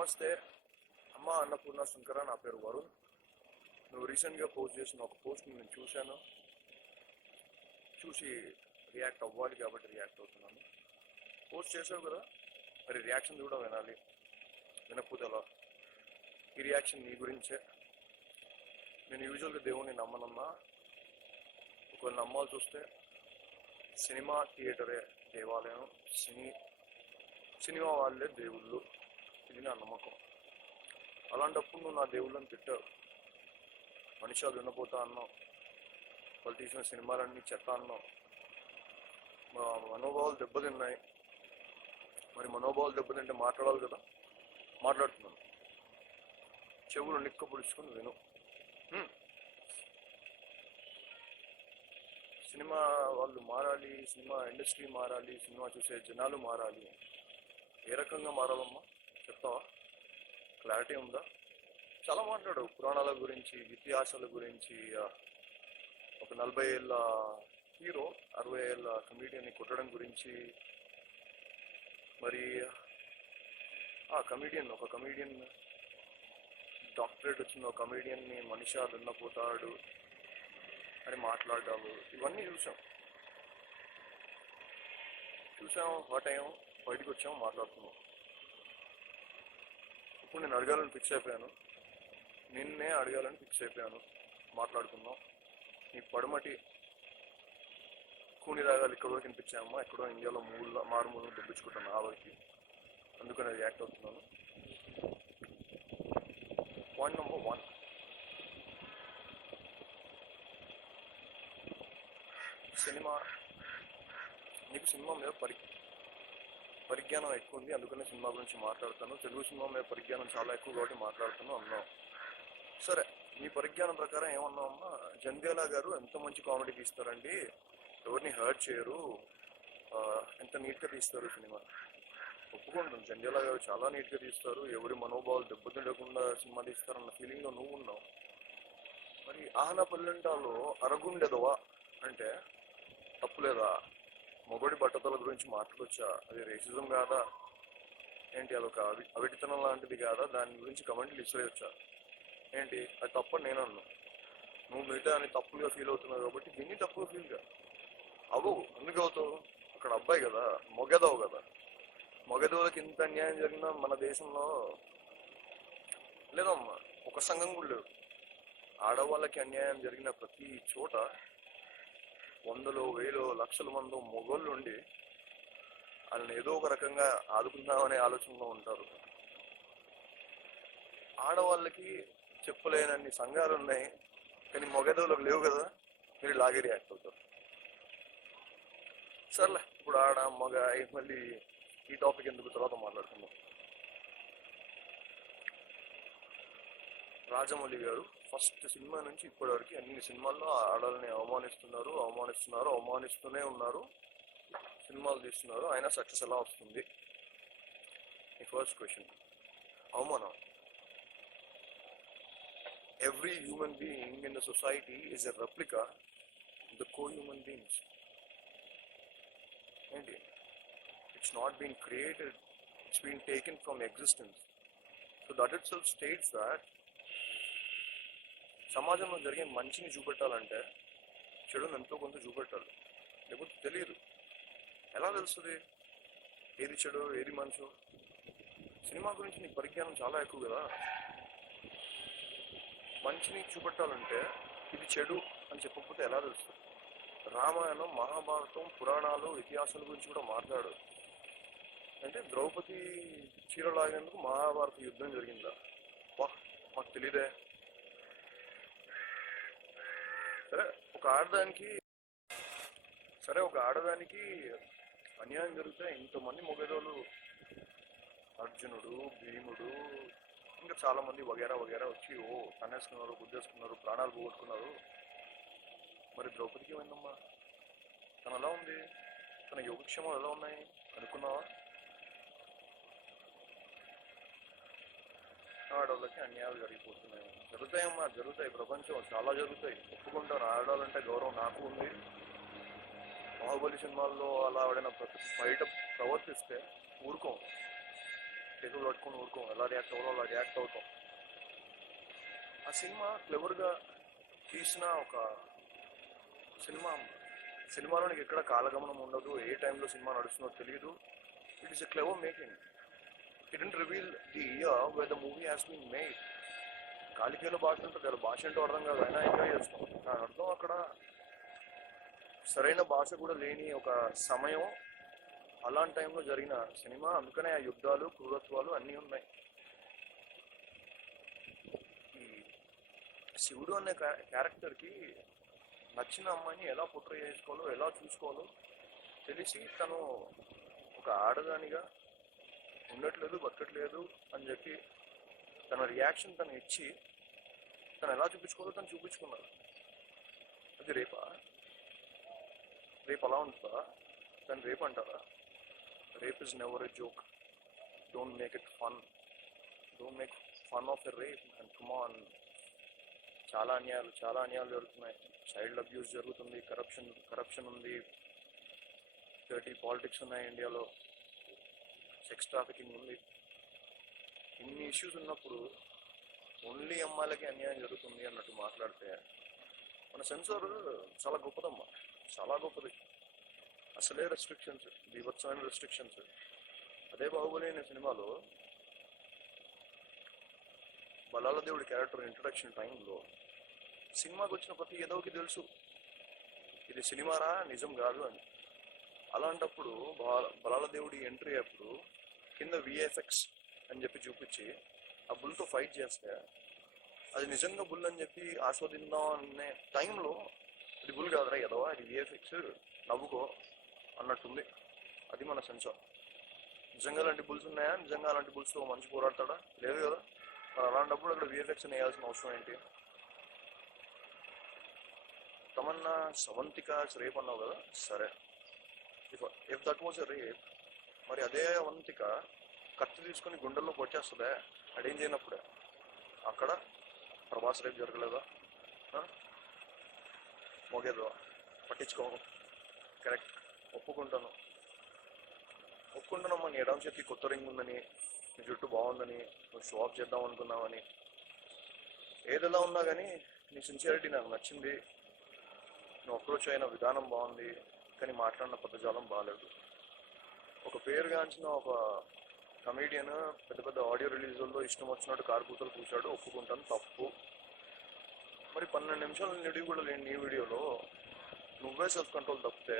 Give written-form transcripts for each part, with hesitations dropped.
నమస్తే అమ్మ అన్నపూర్ణ శంకర. నా పేరు వరుణ్. నువ్వు రీసెంట్గా పోస్ట్ చేసిన ఒక పోస్ట్ నేను చూశాను. చూసి రియాక్ట్ అవ్వాలి కాబట్టి రియాక్ట్ అవుతున్నాను. పోస్ట్ చేసావు కదా, మరి రియాక్షన్ కూడా వినాలి. వినకపోతే ఎలా? ఈ రియాక్షన్ నీ గురించే. నేను యూజువల్గా దేవుణ్ణి నమ్మనమ్మా. ఒకవేళ నమ్మాల్సి వస్తే సినిమా థియేటరే దేవాలయం, సినిమా వాళ్ళే దేవుళ్ళు. ఇది నా నమ్మకం. అలాంటప్పుడు నువ్వు నా దేవుళ్ళని తిట్టావు. మనిషి వినపోతా అన్నావు. వాళ్ళు తీసిన సినిమాలన్నీ చెత్త అన్నావు. మా మనోభావాలు దెబ్బతిన్నాయి. మరి మనోభావాలు దెబ్బతింటే మాట్లాడాలి కదా. మాట్లాడుతున్నాను. చెవులు నిక్క పొడుచుకొని విను. సినిమా వాళ్ళు మారాలి, సినిమా ఇండస్ట్రీ మారాలి, సినిమా చూసే జనాలు మారాలి. ఏ రకంగా మారాలమ్మా చెప్తావా? క్లారిటీ ఉందా? చాలా మాట్లాడు పురాణాల గురించి, ఇతిహాసాల గురించి. ఒక 40 ఏళ్ళ హీరో 60 ఏళ్ళ కమీడియన్ని కొట్టడం గురించి. మరి ఒక కమీడియన్ డాక్టరేట్ వచ్చిన ఒక కమీడియన్ని మనిషి దున్నపోతాడు అని మాట్లాడాలి. ఇవన్నీ చూసాం. హర్ట్ అయ్యాం, బయటకు వచ్చాం, మాట్లాడుతున్నాం. ఇప్పుడు నేను అడగాలని ఫిక్స్ అయిపోయాను. నిన్నే అడగాలని ఫిక్స్ అయిపోయాను. మాట్లాడుకుందాం. నీ పడమటి కూని రాగాలు ఇక్కడ వరకు వినిపించాయమ్మా. ఎక్కడో ఇండియాలో మారుమూలను దుబ్బించుకుంటాను ఆ వరకు. అందుకని రియాక్ట్ అవుతున్నాను. Point number 1, cinema. నీకు సినిమా మీద పరిజ్ఞానం ఎక్కువ ఉంది, అందుకనే సినిమా గురించి మాట్లాడతాను. తెలుగు సినిమా మీద పరిజ్ఞానం చాలా ఎక్కువ కాబట్టి మాట్లాడుతాను అన్నావు. సరే, మీ పరిజ్ఞానం ప్రకారం ఏమన్నావమ్మా? జంధ్యాల గారు ఎంత మంచి కామెడీ తీస్తారండి, ఎవరిని హర్ట్ చేయరు, ఎంత నీట్గా తీస్తారు సినిమా. ఒప్పుకుంటాను, జంధ్యాల గారు చాలా నీట్గా తీస్తారు, ఎవరి మనోభావాలు దెబ్బతిండకుండా సినిమా తీస్తారన్న ఫీలింగ్లో నువ్వు ఉన్నావు. మరి ఆహన పల్లెంటాలో అరగుండెదవా అంటే తప్పులేదా? మొగడి బట్టతల గురించి మాట్లాడొచ్చా? అది రేసిజం కాదా ఏంటి? అదొక అవిటితనం లాంటిది కాదా? దాని గురించి కమెంట్లు ఇచ్చేయొచ్చా ఏంటి? అది తప్పని నేను అన్నా. నువ్వు మిగతా అని తప్పుగా ఫీల్ అవుతున్నావు కాబట్టి దీన్ని తప్పుగా ఫీల్గా అవు. ఎందుకు అవుతావు? అక్కడ అబ్బాయి కదా, మొగెదవు కదా. మొగెదవులకి ఇంత అన్యాయం జరిగినా మన దేశంలో లేదమ్మా, ఒక సంఘం కూడా లేదు. ఆడవాళ్ళకి అన్యాయం జరిగిన ప్రతి చోట వందలు, వేలు, లక్షల మంది మొగోళ్ళు ఉండి వాళ్ళని ఏదో ఒక రకంగా ఆదుకుందామనే ఆలోచనలో ఉంటారు. ఆడవాళ్ళకి చెప్పలేనన్ని సంఘాలు ఉన్నాయి, కానీ మొగదవులకు లేవు కదా. మీరు లాగే రియాక్ట్ అవుతారు. సర్లే, ఇప్పుడు ఆడ మగ మళ్ళీ ఈ టాపిక్ ఎందుకు, తర్వాత మాట్లాడుకుందాం. రాజమౌళి గారు ఫస్ట్ సినిమా నుంచి ఇప్పటి వరకు అన్ని సినిమాల్లో ఆడవాళ్ళని అవమానిస్తూనే ఉన్నారు. సినిమాలు తీస్తున్నారు, అయినా సక్సెస్ ఎలా వస్తుంది? ఈ ఫస్ట్ క్వశ్చన్. అవమానం. Every human being in the society is a replica of the co-human beings. And it's not been created, it's been taken from existence. So that itself states that సమాజంలో జరిగే మంచిని చూపెట్టాలంటే చెడుని ఎంతో కొంత చూపెట్టాలి, లేకపోతే తెలియదు. ఎలా తెలుస్తుంది ఏది చెడు ఏది మంచు? సినిమా గురించి నీ పరిజ్ఞానం చాలా ఎక్కువ కదా. మంచిని చూపెట్టాలంటే ఇది చెడు అని చెప్పకపోతే ఎలా తెలుస్తుంది? రామాయణం, మహాభారతం, పురాణాలు, ఇతిహాసాల గురించి కూడా మాట్లాడు. అంటే ద్రౌపది చీర లాగేందుకు మహాభారత యుద్ధం జరిగిందా? మాకు తెలీదే. ఒక ఆడదానికి అన్యాయం జరిగితే ఇంతమంది మొగదోళ్ళు, అర్జునుడు, భీముడు, ఇంకా చాలా మంది వగేరా వచ్చి తనేసుకున్నారు, గుద్దేసుకున్నారు, ప్రాణాలు పోగొట్టుకున్నారు. మరి ద్రౌపదికి ఏమైందమ్మా? తను ఎలా ఉంది? తన యోగక్షేమాలు ఎలా ఉన్నాయి అనుకున్నావా? ఆడవాళ్ళకి అన్యాయాలు జరిగిపోతున్నాయి. జరుగుతాయమ్మా, జరుగుతాయి. ప్రపంచం చాలా జరుగుతాయి, ఒప్పుకుంటాను. ఆడవాళ్ళంటే గౌరవం నాకు ఉంది. బాహుబలి సినిమాల్లో అలా ఆడిన బయట ప్రవర్తిస్తే ఊరుకోం. చేతులు పట్టుకొని ఊరుకోం, ఎలా రియాక్ట్ అవ్వాలో అలా రియాక్ట్ అవుతాం. ఆ సినిమా క్లెవర్గా తీసిన ఒక సినిమాలో నీకు ఎక్కడ కాలగమనం ఉండదు, ఏ టైంలో సినిమా నడుస్తుందో తెలియదు. It is a clever making. It don't reveal the year where the movie has been made. కాలికేలో భాష ఉంటుంది కదా, భాష ఏంటో అర్థం కాదు, అయినా ఎంజాయ్ చేస్తాం. దాని అర్థం అక్కడ సరైన భాష కూడా లేని ఒక సమయం, అలాంటి టైంలో జరిగిన సినిమా. అందుకనే ఆ యుద్ధాలు, క్రూరత్వాలు అన్నీ ఉన్నాయి. ఈ శివుడు అనే క్యారెక్టర్కి నచ్చిన అమ్మాయిని ఎలా పోట్రే చేసుకోవాలో, ఎలా చూసుకోవాలో తెలిసి తను ఒక ఆడదానిగా ఉండట్లేదు, బతకట్లేదు అని చెప్పి తన రియాక్షన్ తను ఇచ్చి తను ఎలా చూపించుకోవాలో తను చూపించుకున్నాడు. అది రేపు అలా ఉంటుందా? దాన్ని రేపు అంటారా? Rape is never a joke. Don't make it fun. Don't make fun of a rape and come on. చాలా అన్యాయాలు జరుగుతున్నాయి. చైల్డ్ అబ్యూస్ జరుగుతుంది, కరప్షన్ ఉంది, డర్టీ పాలిటిక్స్ ఉన్నాయి ఇండియాలో, సెక్స్ ట్రాఫికింగ్ ఉంది. ఇన్ని ఇష్యూస్ ఉన్నప్పుడు ఓన్లీ అమ్మాయిలకి అన్యాయం జరుగుతుంది అన్నట్టు మాట్లాడితే మన సెన్సార్ చాలా గొప్పదమ్మా, చాలా గొప్పది. అసలే రెస్ట్రిక్షన్స్, బీభత్సమైన రెస్ట్రిక్షన్స్. అదే బాహుబలి అనే సినిమాలో బలాల దేవుడి క్యారెక్టర్ ఇంట్రడక్షన్ టైంలో సినిమాకి వచ్చిన ప్రతి ఏదోకి తెలుసు ఇది సినిమారా, నిజం కాదు అని. అలాంటప్పుడు బలాల దేవుడి ఎంట్రీ అప్పుడు కింద విఎఫ్ఎక్స్ అని చెప్పి చూపించి ఆ బుల్తో ఫైట్ చేస్తే అది నిజంగా బుల్ అని చెప్పి ఆస్వాదిద్దాం అనే టైంలో ఇది బుల్ కాదురా ఎదవా, ఇది విఎఫ్ఎక్స్, నవ్వుకో అన్నట్టుంది. అది మన సెన్సార్. నిజంగా అలాంటి బుల్స్ ఉన్నాయా? నిజంగా అలాంటి బుల్స్తో మంచి పోరాడతాడా? లేదు కదా. మరి అలాంటప్పుడు అక్కడ విఎఫ్ఎక్స్ వేయాల్సిన అవసరం ఏంటి? తమన్నా సవంతిక రేప్ అన్నావు కదా, సరే, if that was a rape, మరి అదే అవంతిక కత్తి తీసుకొని గుండెల్లో పొట్టేస్తుందే అడేం చేయనప్పుడే. అక్కడ ప్రభాస్ రేపు జరగలేదా? మోగేదో పట్టించుకో. కరెక్ట్, ఒప్పుకుంటానమ్మా. నీ ఎడమ చేతికి కొత్త రింగ్ ఉందని, నీ జుట్టు బాగుందని, నువ్వు షో ఆఫ్ చేద్దాం అనుకున్నావని, ఏదెలా ఉన్నా కానీ నీ సిన్సియారిటీ నాకు నచ్చింది. నువ్వు అప్రోచ్ అయిన విధానం బాగుంది, కానీ మాట్లాడిన పదజాలం బాగాలేదు. ఒక పేరుగాంచిన ఒక కమీడియన్ పెద్ద ఆడియో రిలీజుల్లో ఇష్టం వచ్చినట్టు కారుపూతలు కూర్చాడు, ఒప్పుకుంటాను, తప్పు. మరి 12 నిమిషాల నిడివి కూడా లేని నీ వీడియోలో నువ్వే సెల్ఫ్ కంట్రోల్ తప్పితే,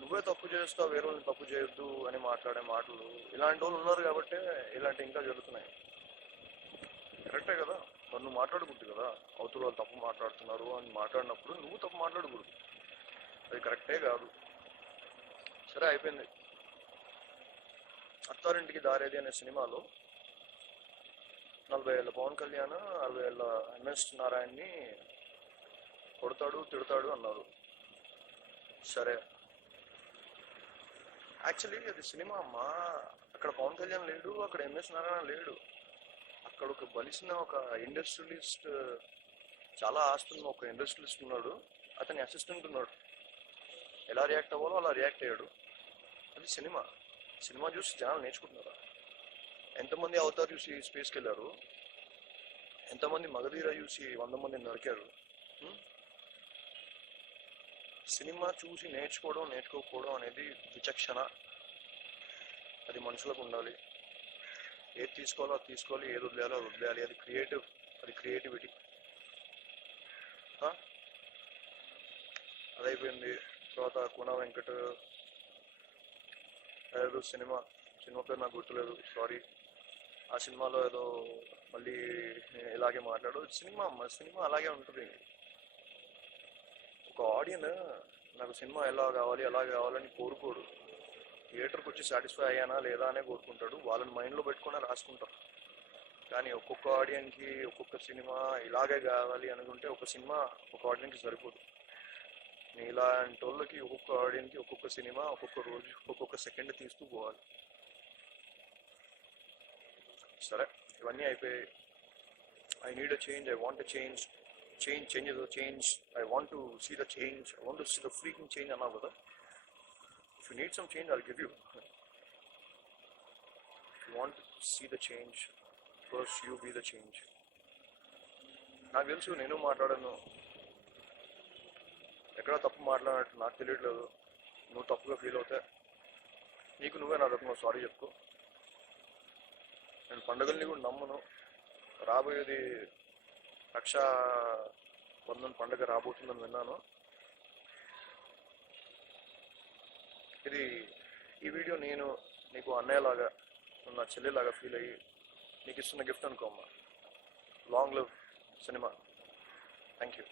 నువ్వే తప్పు చేస్తావు, వేరే వాళ్ళని తప్పు చేయొద్దు అని మాట్లాడే మాటలు, ఇలాంటి వాళ్ళు ఉన్నారు కాబట్టి ఇలాంటి ఇంకా జరుగుతున్నాయి. కరెక్టే కదా. మరి నువ్వు మాట్లాడకూడదు కదా, అవతల వాళ్ళు తప్పు మాట్లాడుతున్నారు అని మాట్లాడినప్పుడు నువ్వు తప్పు మాట్లాడకూడదు. అది కరెక్టే కాదు. సరే, అయిపోయింది. అత్తారింటికి దారేది అనే సినిమాలో 40 ఏళ్ళ పవన్ కళ్యాణ్ 60 ఏళ్ళ ఎంఎస్ నారాయణని కొడతాడు, తిడతాడు అన్నారు. సరే, యాక్చువల్లీ అది సినిమా అమ్మా. అక్కడ పవన్ కళ్యాణ్ లేడు, అక్కడ ఎంఎస్ నారాయణ లేడు. అక్కడ ఒక బలిసిన ఒక ఇండస్ట్రియలిస్ట్, చాలా ఆస్తున్న ఒక ఇండస్ట్రియలిస్ట్ ఉన్నాడు, అతని అసిస్టెంట్ ఉన్నాడు. ఎలా రియాక్ట్ అవ్వాలో అలా రియాక్ట్ అయ్యాడు. అది సినిమా చూసి జనాలు నేర్చుకుంటున్నారా? ఎంతమంది అవతార్ చూసి స్పేస్కి వెళ్ళారు, ఎంతమంది మగధీర చూసి 100 మందిని నరికారు. సినిమా చూసి నేర్చుకోకపోవడం అనేది విచక్షణ. అది మనుషులకు ఉండాలి. ఏది తీసుకోవాలో అది తీసుకోవాలి, ఏది వదిలేయాలో అది వదిలేయాలి. అది క్రియేటివిటీ. అదైపోయింది. తర్వాత కుణ వెంకట్ ఏదో సినిమా పేరు నాకు గుర్తులేదు, సారీ. ఆ సినిమాలో ఏదో మళ్ళీ ఇలాగే మాట్లాడు. సినిమా అలాగే ఉంటుంది. ఒక ఆడియన్ నాకు సినిమా ఎలా కావాలని కోరుకోడు. థియేటర్కి వచ్చి సాటిస్ఫై అయ్యానా లేదా అనే కోరుకుంటాడు. వాళ్ళని మైండ్లో పెట్టుకుని రాసుకుంటారు. కానీ ఒక్కొక్క ఆడియన్కి ఒక్కొక్క సినిమా ఇలాగే కావాలి అనుకుంటే ఒక సినిమా ఒక ఆడియన్కి సరిపోదు. ఇలాంటి వాళ్ళకి ఒక్కొక్క ఆడియన్కి ఒక్కొక్క సినిమా ఒక్కొక్క రోజు ఒక్కొక్క సెకండ్ తీస్తూ పోవాలి. సరే, ఇవన్నీ అయిపోయి I need a change, I want a change, change is a change, I want to see the change, I want to see the freaking change అన్నావు కదా. If you need some change, I'll give you. Want see the change, first you be the change. నాకు తెలుసు నేను మాట్లాడాను, ఎక్కడ తప్పు మాట్లాడినట్టు నాకు తెలియట్లేదు. నువ్వు తప్పుగా ఫీల్ అవుతే నీకు నువ్వే నా తప్పు నువ్వు సారీ చెప్పుకో. నేను పండుగల్ని కూడా నమ్మను. రాబోయేది రక్షా బంధన్ పండుగ రాబోతుందని విన్నాను. ఈ వీడియో నేను నీకు అన్నయ్యలాగా, నా చెల్లిలాగా ఫీల్ అయ్యి నీకు ఇస్తున్న గిఫ్ట్ అనుకోమ్మా. Long live cinema. Thank you.